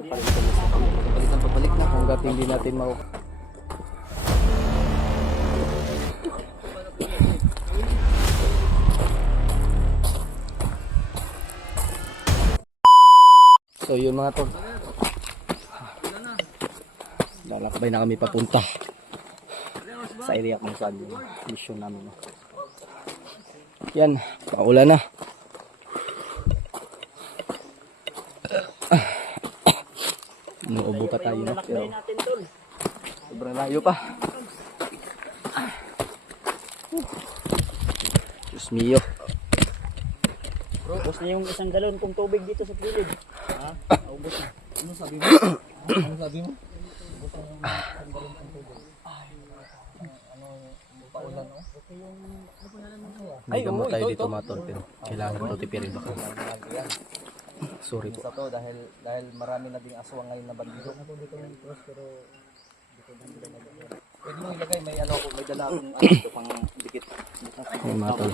Pabalik na hanggat hindi natin mau. So yun mga tol, lalakbay na kami papunta sa area kung saan yung mission namin. Yan, paulan na. Inuubo pa tayo, no? Pero sobrang layo pa. Diyos mio. Ubos na yung isang galon kong tubig dito sa gilid. Ha? Ubos na. Ano sabi mo? Ano sabi mo? Ubos na yung isang galon kong tubig. Ano, paulan, no? Ay, gamot tayo dito mga tol, pero kailangan ito tipirin baka. Sorry po. To, dahil marami na ding aswang ngayon na bandido. Pwede mo ilagay, may ano, may dala akong ano dito pang dikit. Ay, mga tol.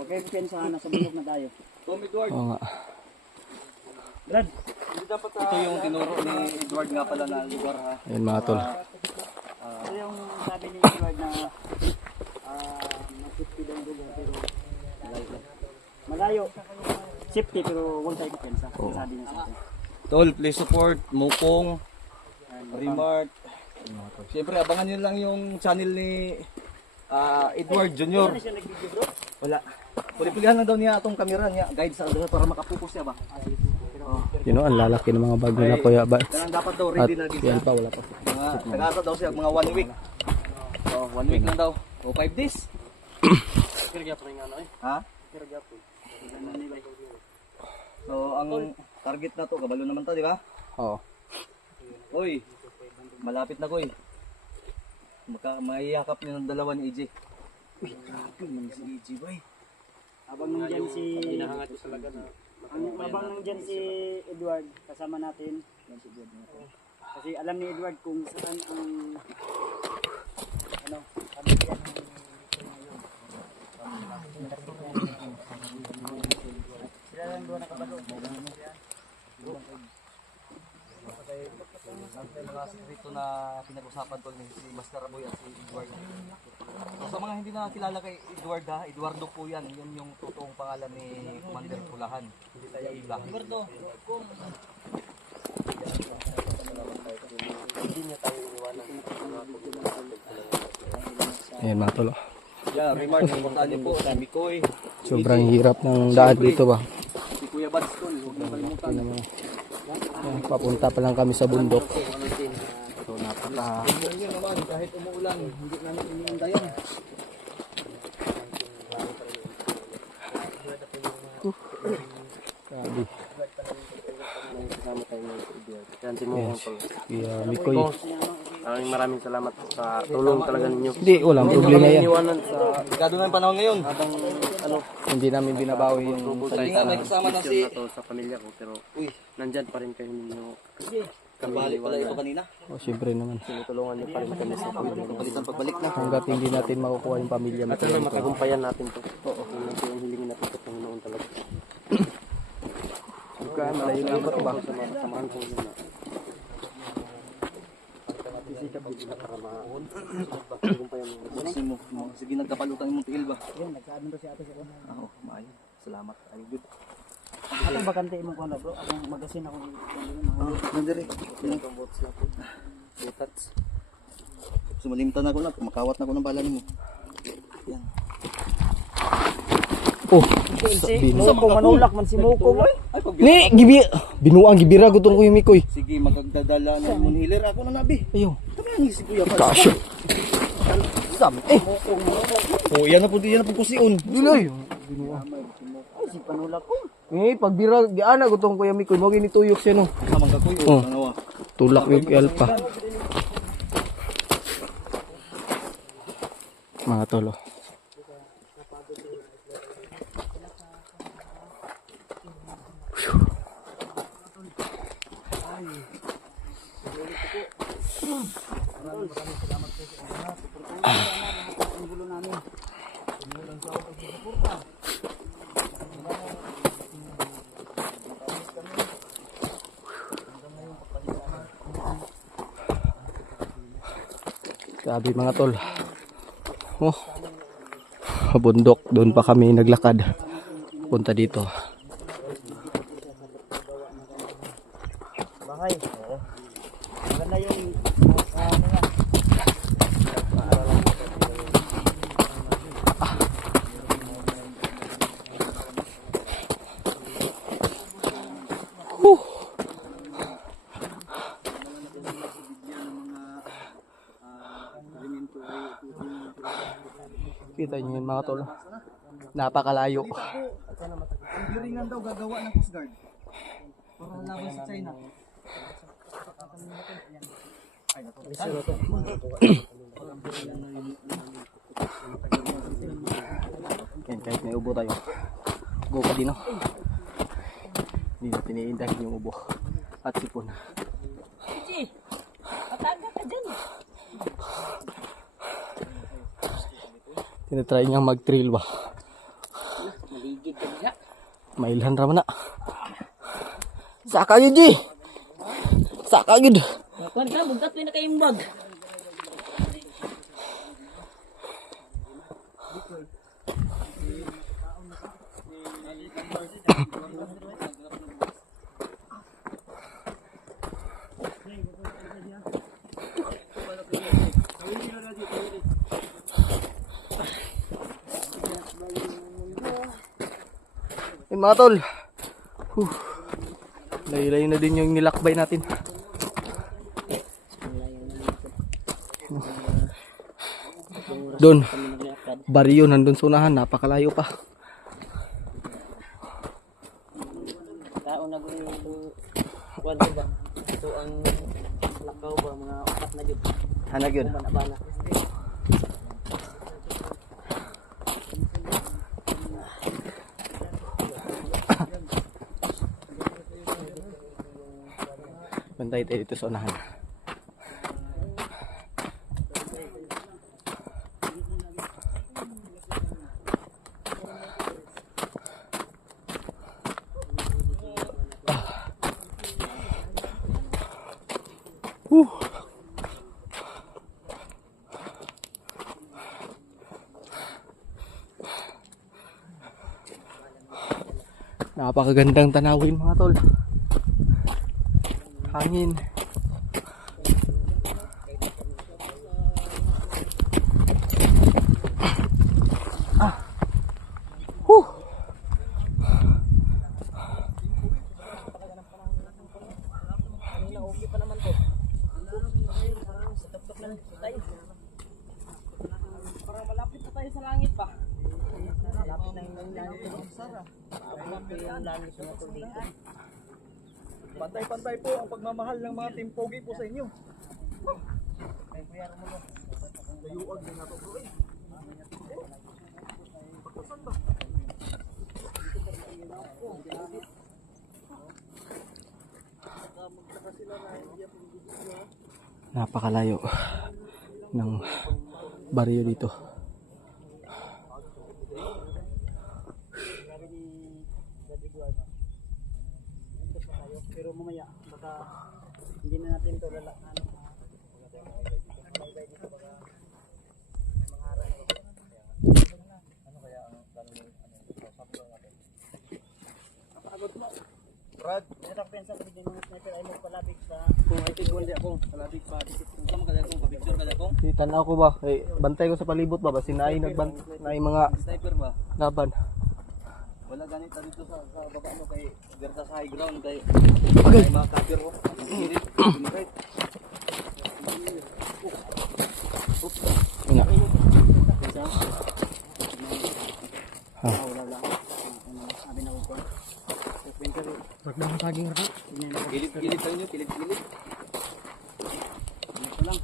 Okay, piyansa na sa bundok na tayo. Tom Edward. Oo nga. Brad, Hindi dapat ito yung tinuro ni Edward nga pala na lugar ha. Ayun mga tol. ito yung sabi ni Edward na safety daw yung lugar pero malayo. Safety pero huwag tayo piyansa. Sabi niya sa atin. Tol, please support Mukong, Remart. Siyempre, abangan nyo lang yung channel ni Edward Jr. Ano siya nag-video bro? Wala. Puli-pulihan lang daw niya itong camera niya. Guide sa camera para makapokus siya ba? You know, ang lalaki ng mga bag na kuya ba. Kailangan dapat daw At ready na dito. yan pa, wala pa. Nag-asa daw siya mga 1 week. Oh, 1 week lang daw. O 5 days. Kiragya pa rin nga eh. Ha? Kiragya po. So, ang target na to, kabalo naman to, di ba? Oo. Uy, malapit na ko eh. Maiyakap niyo ng dalawa ni EJ. Uy, grabe naman si EJ, boy. Habang nandyan si... Habang nandyan si Edward, kasama natin. Kasi alam ni Edward kung saan ang... Ano, kami yan. Sila lang doon nakabalo. May mga sekreto na pinag-usapan to ni si Master Aboy at si Edward. So, sa mga hindi na kilala kay Edward ha, Eduardo po yan. Yan yung totoong pangalan ni Commander Pulahan. Hindi tayo iba. Eduardo, hindi niya tayo iniwanan. Ayan mga tol. Yeah, remark, puntaan niyo po si Mikoy. Sobrang hirap ng daan dito ba. Si Kuya Bads tol, huwag niyo kalimutan. Ayan, papunta pa lang kami sa bundok. So napaka... Yun naman, kahit umuulan, hindi namin iniindayan. Grabe. Kasama tayo ng Edward. Yan si Yes. Kaya Mikoy. Maraming salamat sa tulong talaga ninyo. Hindi, walang problema yan. Iniwanan sa Delikado na yung panahon ngayon. habang ano, Hindi namin binabawi yung Hindi nga, may kasama na si... to sa pamilya ko pero Uy, nandyan pa rin kayo ninyo. kabali pala ito kanina. O siyempre naman. Tinutulungan niyo pa rin kami sa pamilya ko. Palitan pagbalik na. Hanggat hindi natin makukuha yung pamilya At sana natin. matagumpayan natin to. Oo. Yun lang po yung hilingin natin sa Panginoon talaga. Kaya malayo lang ba ba? Samahan ko yun na. Sisikap din sila para matagumpayan mo. Sige, nagkapalutan yung tiil ba? Yan, nagsabi to si ate siya. Oo, maayo. Salamat. Ay, good. Atong bakante mo ko na bro. Akong magasin ako. Nandiri. Itong boats na po. Butats. Sumalimtan ako na. Makawat na ako ng bala mo. Yan. Oh, Mukong manulak man si Mukong. Ay, pag ni gibi binuang gibira gutong ko yung Mikoy. sige, magdadala na yung healer. Ako na nabi. Ayo. Kami si Kuya Bads. Kasyo. Oh, yan na po kusiun. Duloy. Ay, si panulak ko. Ni pagbira giana gutong ko yung Mikoy mo gini tuyok siya no. Kamang kakoy. Oh. Nangawa. Tulak yung alpa. Mga tolo. Sabi mga tol. Oh. Bundok, doon pa kami naglakad. Punta dito. Bahay. Oo. Maganda yung Kita nyo yun mga tol. Napakalayo. ang biringan daw gagawa ng Coast Guard. Para laban sa China. Yan, kahit may ubo tayo. Go pa din, no? Hindi natin iindahin yung ubo at sipon. Tinatry niyang mag-trail ba? Mailhan raman na. Saka yun, G! Saka yun! Kuan ka, bugat na kayong bag. Mga tol. Layo-layo na din yung nilakbay natin. Doon. Baryo nandun sa unahan. Napakalayo pa. Tao na gud ito. Kuan ba? Ito ang lakaw ba mga upat na jud. Hanag yun. Bana-bana. Bantay tayo dito sa unahan. Napakagandang tanawin mga tol. Hangin. Para malapit na tayo sa langit pa. Malapit na yung langit ng Sara. Malapit yung langit na ito dito. Pantay-pantay po ang pagmamahal ng mga team pogi po sa inyo. Ay, kuya Romulo. Layuag din nato bro. Napakalayo ng baryo dito. Pero mamaya baka hindi na natin to Brad, ito pensa sa video ng sniper ay magpalabig sa kung ay tigwan di akong palabig pa dikit kung sama kada akong picture kada akong Tanaw ko ba? Eh, bantay ko sa palibot ba? Basin na ay mga sniper ba? laban. Wala ganit dito sa baba mo kay Berta sa high ground kay Okay. mga capture ko. Una. Wala lang. Sabi na ko. Ragdang saging ra. Kilit tayo nyo, kilit. Ito lang.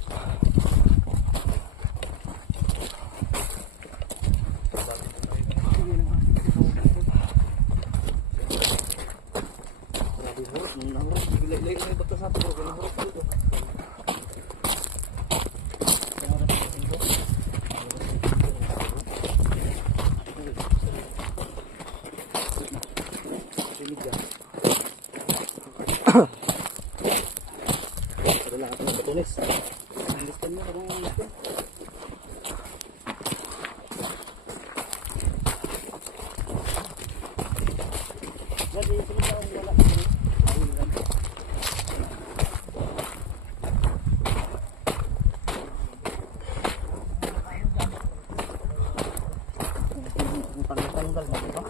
Ito lang ako ng batulis. Ang listan mo, karong listan. Dati sila daw wala. Tanggal na diba?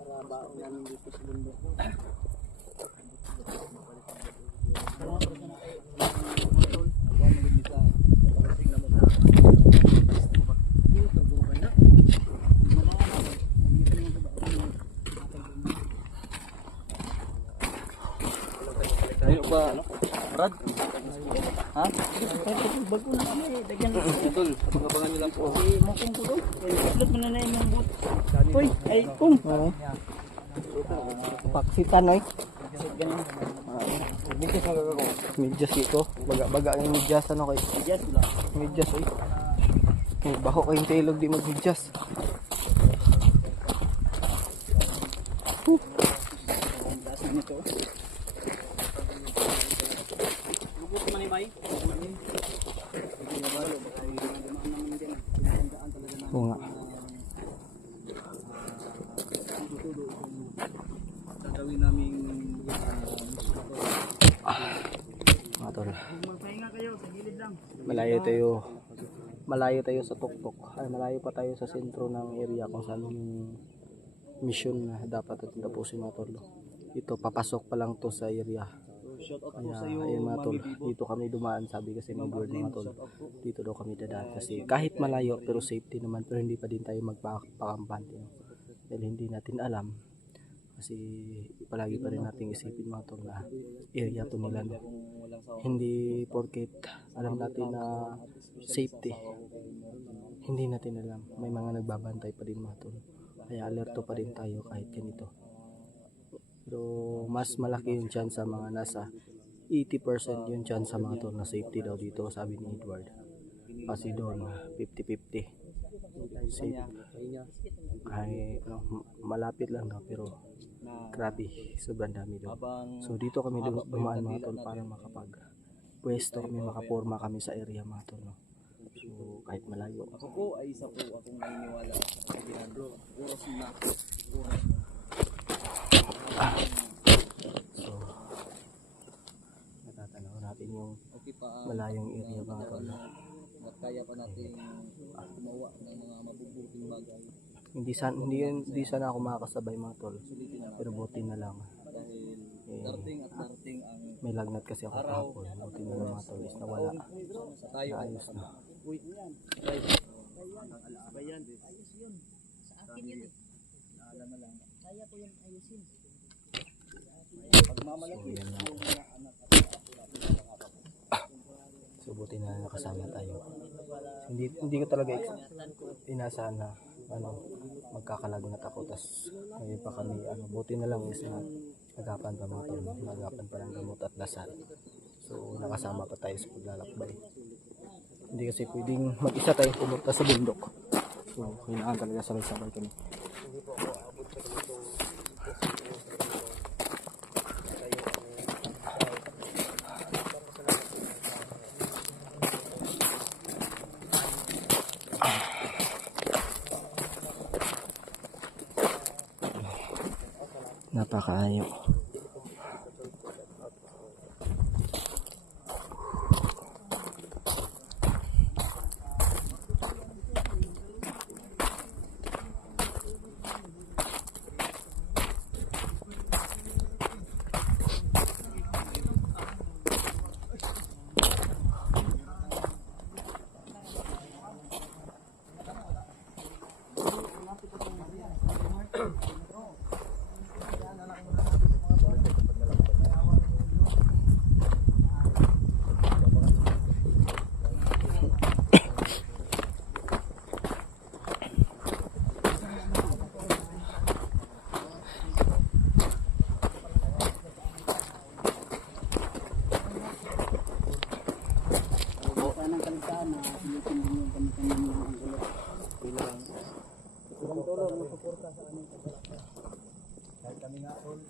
Para baon namin dito sa bundok. Tayo ba? Brad? Ha? Bago na kami. Dagyan na. Tol, abangan nyo lang po. Mukong ko doon. Slot mo na na yung boot. Uy, ay kung. Oo. Paksitan oy. Medyas ito. Baga yung medyas ano kay. Yes, wala. Medyas oy. Kay baho kayong tilog di magmedyas. Taas na nito. Lugo ko man ni Bay. Oo nga. Gagawin namin Mga tol. magpahinga kayo sa gilid lang. Malayo tayo sa tuktok. Ay malayo pa tayo sa sentro ng area kung saan yung mission na dapat natin tapusin mga tol. Ito papasok pa lang to sa area. Shout out Kaya ayun mga tol, dito kami dumaan, sabi kasi ng board mga tol. Dito daw kami dadaan kasi kahit malayo pero safety naman, pero hindi pa din tayo magpakampante. Dahil hindi natin alam kasi palagi pa rin nating isipin mga tol na area to nila. No? Hindi porket alam natin na safety, hindi natin alam. May mga nagbabantay pa din mga tol. Kaya alerto pa din tayo kahit ganito. Pero mas malaki yung chance sa mga nasa 80% yung chance sa mga tol na safety daw dito, sabi ni Edward. Kasi doon 50-50 safe. Kahit malapit lang daw pero grabe, sobrang dami doon. So dito kami dumaan mga tol para makapag pwesto kami, makaporma kami sa area mga tol. No? So kahit malayo. Ako po ay isa po akong naniniwala sa ginagawa. Oras na. So natatanaw natin yung malayong area mga tol. Kaya pa natin gumawa ng mga mabubuting bagay. Hindi sana ako makakasabay mga tol. Pero buti na lang. Dahil darting at darting ang May lagnat kasi ako kahapon. Buti na lang mga tol is nawala. sa tayo. Naayos na. Uy, yan. Bayan. Ayos yun. Sa akin yun eh. Naalam na lang. Kaya ko yung ayusin. Pagmamalaki. So yan lang. So buti na nakasama tayo. Hindi ko talaga inasahan na magkakalagnat ako, tas ngayon pa kami buti na lang is na nagapan pa mga tol, nagapan pa ng gamot at dasal. So nakasama pa tayo sa paglalakbay. Hindi kasi pwedeng mag-isa tayo pumunta sa bundok. So kailangan talaga sabay-sabay kami. Napakaayo. Ng kaligtaan na silitin din yung kami-kami ng ang gulo. Ilang tulong ng suporta sa aming kasalakyan. Kahit kami nga all,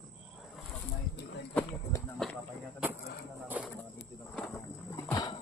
pag may free time kami, tulad na magpapahinga kami, tulad na lang yung mga video ng kami.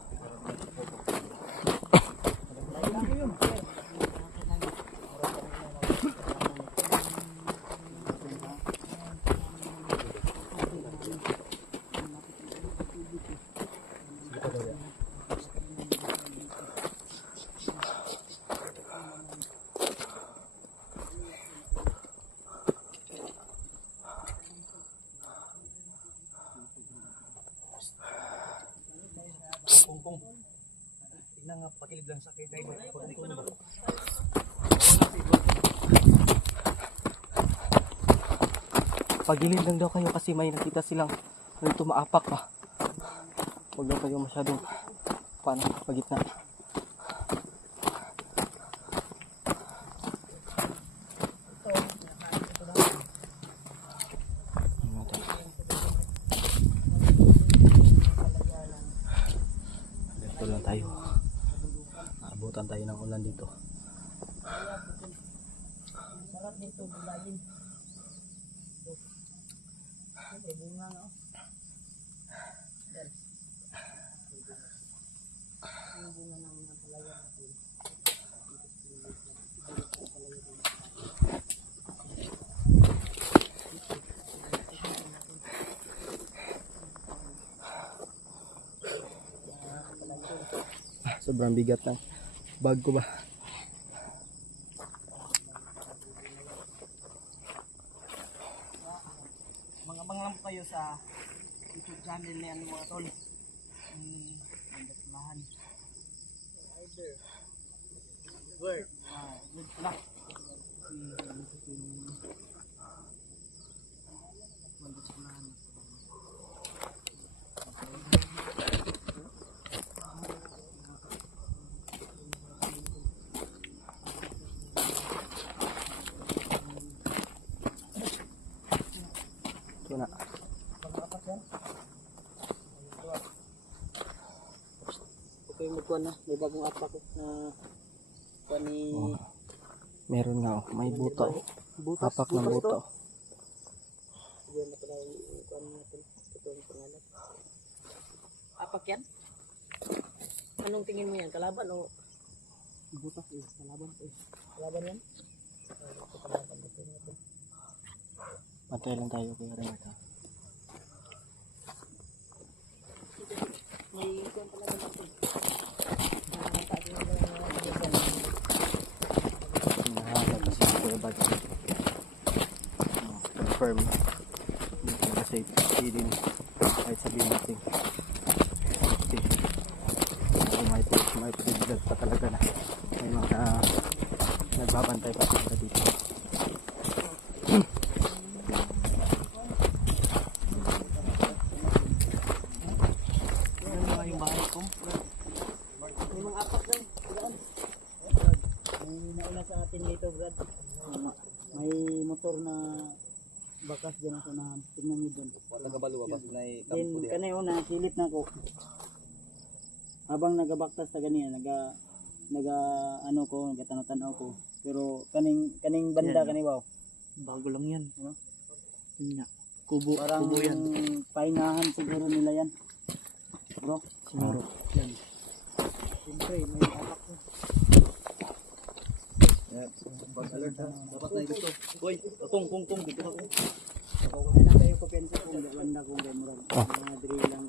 na nga pakilid lang sa kay driver. Pagilid lang daw kayo kasi may nakita silang tumaapak pa. Huwag lang kayo masyadong pagitna. Dito lang tayo. Naabutan tayo ng ulan dito. Sarap dito bulayin. May bunga nga. Yung bunga ng mga talaga natin. Sobrang bigat ng bag ko ba. Mga lang po kayo sa YouTube channel ni ano mga tol. Lahan. Word. Good luck. Ito na. Okay, magkuhan na. May bagong apak na kuhan ni... Meron nga oh. May buto. Butas. Apak ng buto. Yan na pala yung kuhan natin. Ito ang pangalan. Apak yan? Anong tingin mo yan? Kalaban o? Butas eh. Kalaban eh. Kalaban yan? Kalaban ito natin. Pantay lang tayo kay Renata. May kuhan talaga natin. Hinahabag kasi sa kuya bag. Confirm. Dito na safety din. Kahit sabihin natin. Safety. May privilege pa talaga na. May mga nagbabantay pa sila dito. Yung bahay ko. May mga apak lang. Saan? May nauna sa atin dito, Brad. May motor na bakas dyan sa unahan. Tingnan nyo dun. Then, kanayo na, silit na ko. Habang nagabaktas sa ganyan, nagatanong-tanaw ko. Pero kaning banda kanibaw. Bago lang yan. Ano? Yun nga. Kubo. Parang Kubo yan. pahingahan siguro nila yan. Bro, Siguro. yan. Siyempre, may apak ko. Pag-alert ha. Dapat na ito. Uy, kung dito ako. Kaya lang kayo papensa kung banda kung gaya murag. Mga drill lang.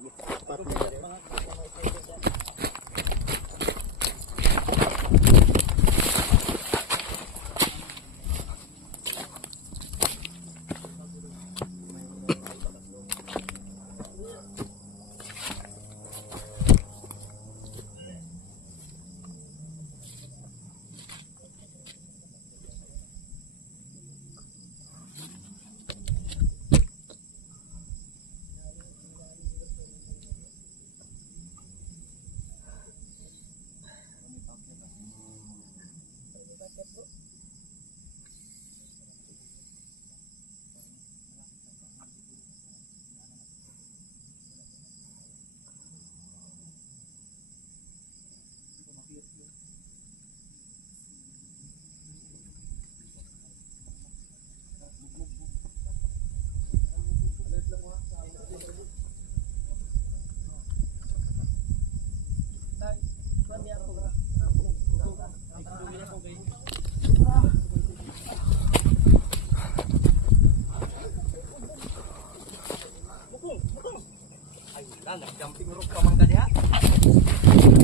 Nag-jumping rope ka man ka diha.